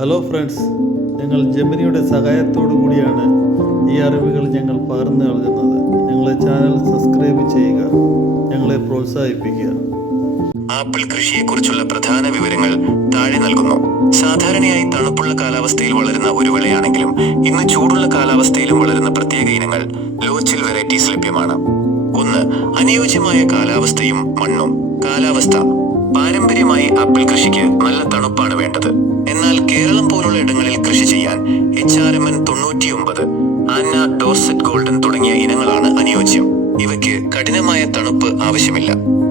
Hello friends, ഞങ്ങൾ ജെമിനിയുടെ സഹായത്തോടു കൂടിയാണ് ഈ അറിവുകൾ ഞങ്ങൾ പകർന്നു നൽകുന്നത്. ഞങ്ങളെ ചാനൽ സബ്സ്ക്രൈബ് ചെയ്യുക, ഞങ്ങളെ പ്രോത്സാഹിപ്പിക്കുക. ആപ്പിൾ കൃഷിയെക്കുറിച്ചുള്ള പ്രധാന വിവരങ്ങൾ താഴെ നൽകുന്നു. സാധാരണയായി തണുപ്പുള്ള കാലാവസ്ഥയിൽ വളരുന്ന ഒരു വിളയാണെങ്കിലും ഇന്ന് ചൂടുള്ള കാലാവസ്ഥയിലും വളരുന്ന പ്രത്യേക ഇനങ്ങൾ ലോച്ചിൽ വെറൈറ്റീസ് ലഭ്യമാണ്. 1. അനുയോജ്യമായ കാലാവസ്ഥയും മണ്ണും. കാലാവസ്ഥ. പാരമ്പര്യമായി ആപ്പിൾ കൃഷിക്ക് നല്ല തണുപ്പാണ് വേണ്ടത്. എന്നാൽ കേരളം പോലുള്ള ഇടങ്ങളിൽ കൃഷി ചെയ്യാൻ HRMN 99, ആന്ന ഡോർസെറ്റ് ഗോൾഡൻ തുടങ്ങിയ ഇനങ്ങളാണ് അനുയോജ്യം. ഇവയ്ക്ക് കഠിനമായ തണുപ്പ് ആവശ്യമില്ല.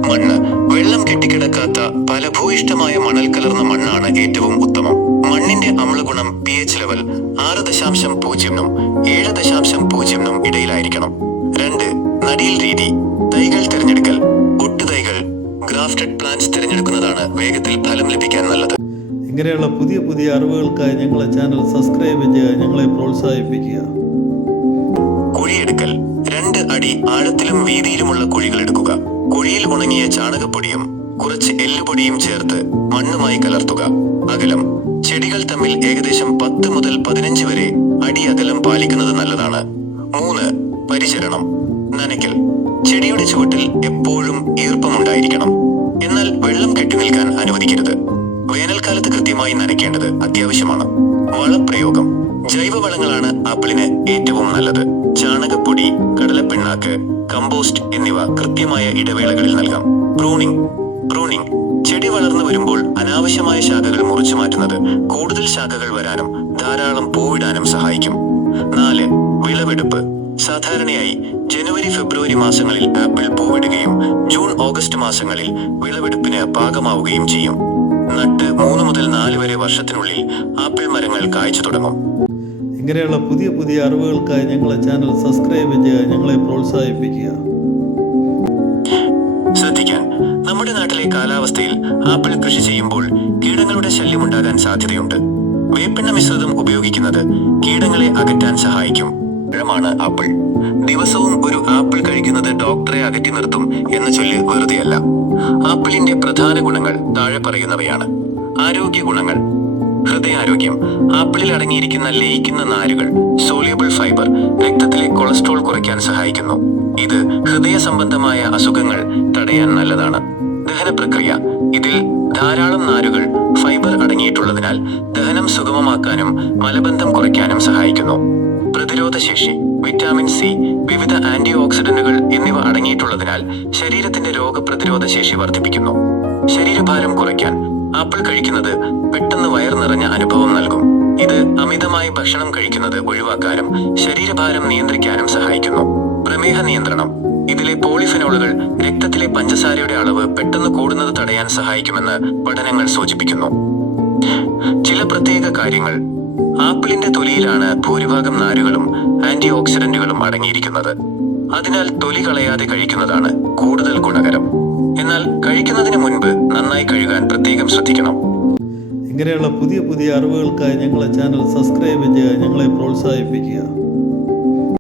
മണ്ണ്. വെള്ളം കെട്ടിക്കിടക്കാത്ത ഫലഭൂയിഷ്ഠമായ മണൽ കലർന്ന മണ്ണാണ് ഏറ്റവും ഉത്തമം. മണ്ണിന്റെ അമ്ലഗുണം pH ലെവൽ 6.0-നും 7.0-നും ഇടയിലായിരിക്കണം. 2. നടീൽ രീതി. തൈകൾ തിരഞ്ഞെടുക്കൽ. ഒട്ടുതൈകൾ, ഗ്രാഫ്റ്റഡ് പ്ലാന്റ്സ് തിരഞ്ഞെടുക്കുന്നതാണ് വേഗത്തിൽ ഫലം ലഭിക്കാൻ നല്ലത്. ഇങ്ങനെയുള്ള പുതിയ പുതിയ അറിവുകൾക്കായി ഞങ്ങളെ ചാനൽ സബ്സ്ക്രൈബ് ചെയ്യുക, ഞങ്ങളെ പ്രോത്സാഹിപ്പിക്കുക. കുഴിയെടുക്കൽ. 2 അടി ആഴത്തിലും വീതിയിലുമുള്ള കുഴികൾ എടുക്കുക. കുഴിയിൽ ഉണങ്ങിയ ചാണകപ്പൊടിയും കുറച്ച് എല്ലുപൊടിയും ചേർത്ത് മണ്ണുമായി കലർത്തുക. അകലം. ചെടികൾ തമ്മിൽ ഏകദേശം 10 മുതൽ 15 വരെ അടി അകലം പാലിക്കുന്നത് നല്ലതാണ്. 3. പരിചരണം. നനയ്ക്കൽ. ചെടിയുടെ ചുവട്ടിൽ എപ്പോഴും ഈർപ്പമുണ്ടായിരിക്കണം. എന്നാൽ വെള്ളം കെട്ടിനിൽക്കാൻ അനുവദിക്കരുത്. വേനൽക്കാലത്ത് കൃത്യമായി നനയ്ക്കേണ്ടത് അത്യാവശ്യമാണ്. വളപ്രയോഗം. ജൈവവളങ്ങളാണ് ആപ്പിളിന് ഏറ്റവും നല്ലത്. ചാണകപ്പൊടി, കടലപ്പിണ്ണാക്ക്, കമ്പോസ്റ്റ് എന്നിവ കൃത്യമായ ഇടവേളകളിൽ നൽകാം. പ്രൂണിംഗ്. ചെടി വളർന്നു വരുമ്പോൾ അനാവശ്യമായ ശാഖകൾ മുറിച്ചു മാറ്റുന്നത് കൂടുതൽ ശാഖകൾ വരാനും ധാരാളം പൂവിടാനും സഹായിക്കും. 4. വിളവെടുപ്പ്. സാധാരണയായി ജനുവരി-ഫെബ്രുവരി മാസങ്ങളിൽ ആപ്പിൾ പൂവിടുകയും ജൂൺ-ഓഗസ്റ്റ് മാസങ്ങളിൽ വിളവെടുപ്പിന് പാകമാവുകയും ചെയ്യും. നട്ട് 3 മുതൽ 4 വരെ വർഷത്തിനുള്ളിൽ ആപ്പിൾ മരങ്ങൾ കായ്ച്ചു തുടങ്ങും. ഇങ്ങനെയുള്ള പുതിയ പുതിയ അറിവുകൾക്കായി ഞങ്ങളെ ചാനൽ സബ്സ്ക്രൈബ് ചെയ്യുക, ഞങ്ങളെ പ്രോത്സാഹിപ്പിക്കുക. ശ്രദ്ധിക്കാൻ. നമ്മുടെ നാട്ടിലെ കാലാവസ്ഥയിൽ ആപ്പിൾ കൃഷി ചെയ്യുമ്പോൾ കീടങ്ങളുടെ ശല്യമുണ്ടാകാൻ സാധ്യതയുണ്ട്. വേപ്പെണ്ണ മിശ്രിതം ഉപയോഗിക്കുന്നത് കീടങ്ങളെ അകറ്റാൻ സഹായിക്കും. പഴമാണ് ആപ്പിൾ. ദിവസവും ഒരു ആപ്പിൾ കഴിക്കുന്നത് ഡോക്ടറെ അകറ്റി നിർത്തും എന്ന ചൊല്ല് വെറുതെയല്ല. ആപ്പിളിന്റെ പ്രധാന ഗുണങ്ങൾ താഴെ പറയുന്നവയാണ്. ആരോഗ്യ ഗുണങ്ങൾ. ഹൃദയാരോഗ്യം. ആപ്പിളിൽ അടങ്ങിയിരിക്കുന്ന ലയിക്കുന്ന നാരുകൾ, സോളിയബിൾ ഫൈബർ, രക്തത്തിലെ കൊളസ്ട്രോൾ കുറയ്ക്കാൻ സഹായിക്കുന്നു. ഇത് ഹൃദയ സംബന്ധമായ അസുഖങ്ങൾ തടയാൻ നല്ലതാണ്. ദഹന പ്രക്രിയ. ഇതിൽ ധാരാളം നാരുകൾ, ഫൈബർ അടങ്ങിയിട്ടുള്ളതിനാൽ ദഹനം സുഗമമാക്കാനും മലബന്ധം കുറയ്ക്കാനും സഹായിക്കുന്നു. പ്രതിരോധശേഷി. വിറ്റാമിൻ സി, വിവിധ ആന്റി ഓക്സിഡന്റുകൾ എന്നിവ അടങ്ങിയിട്ടുള്ളതിനാൽ ശരീരത്തിന്റെ രോഗപ്രതിരോധ ശേഷി വർദ്ധിപ്പിക്കുന്നു. ശരീരഭാരം കുറയ്ക്കാൻ. ആപ്പിൾ കഴിക്കുന്നത് പെട്ടെന്ന് വയർ നിറഞ്ഞ അനുഭവം നൽകും. ഇത് അമിതമായി ഭക്ഷണം കഴിക്കുന്നത് ഒഴിവാക്കാനും ശരീരഭാരം നിയന്ത്രിക്കാനും സഹായിക്കുന്നു. പ്രമേഹ നിയന്ത്രണം. ഇതിലെ പോളിഫെനോളുകൾ രക്തത്തിലെ പഞ്ചസാരയുടെ അളവ് പെട്ടെന്ന് കൂടുന്നത് തടയാൻ സഹായിക്കുമെന്ന് പഠനങ്ങൾ സൂചിപ്പിക്കുന്നു. ചില പ്രത്യേക കാര്യങ്ങൾ. ആപ്പിളിന്റെ തൊലിയിലാണ് ഭൂരിഭാഗം നാരുകളും ആന്റി ഓക്സിഡന്റുകളും അടങ്ങിയിരിക്കുന്നത്. അതിനാൽ തൊലി കളയാതെ കഴിക്കുന്നതാണ് കൂടുതൽ ഗുണകരം. എന്നാൽ കഴിക്കുന്നതിന് മുൻപ് നന്നായി കഴുകാൻ പ്രത്യേകം ശ്രദ്ധിക്കണം. ഇങ്ങനെയുള്ള പുതിയ പുതിയ അറിവുകൾക്കായി ഞങ്ങളെ ചാനൽ സബ്സ്ക്രൈബ് ചെയ്യുക, ഞങ്ങളെ പ്രോത്സാഹിപ്പിക്കുക.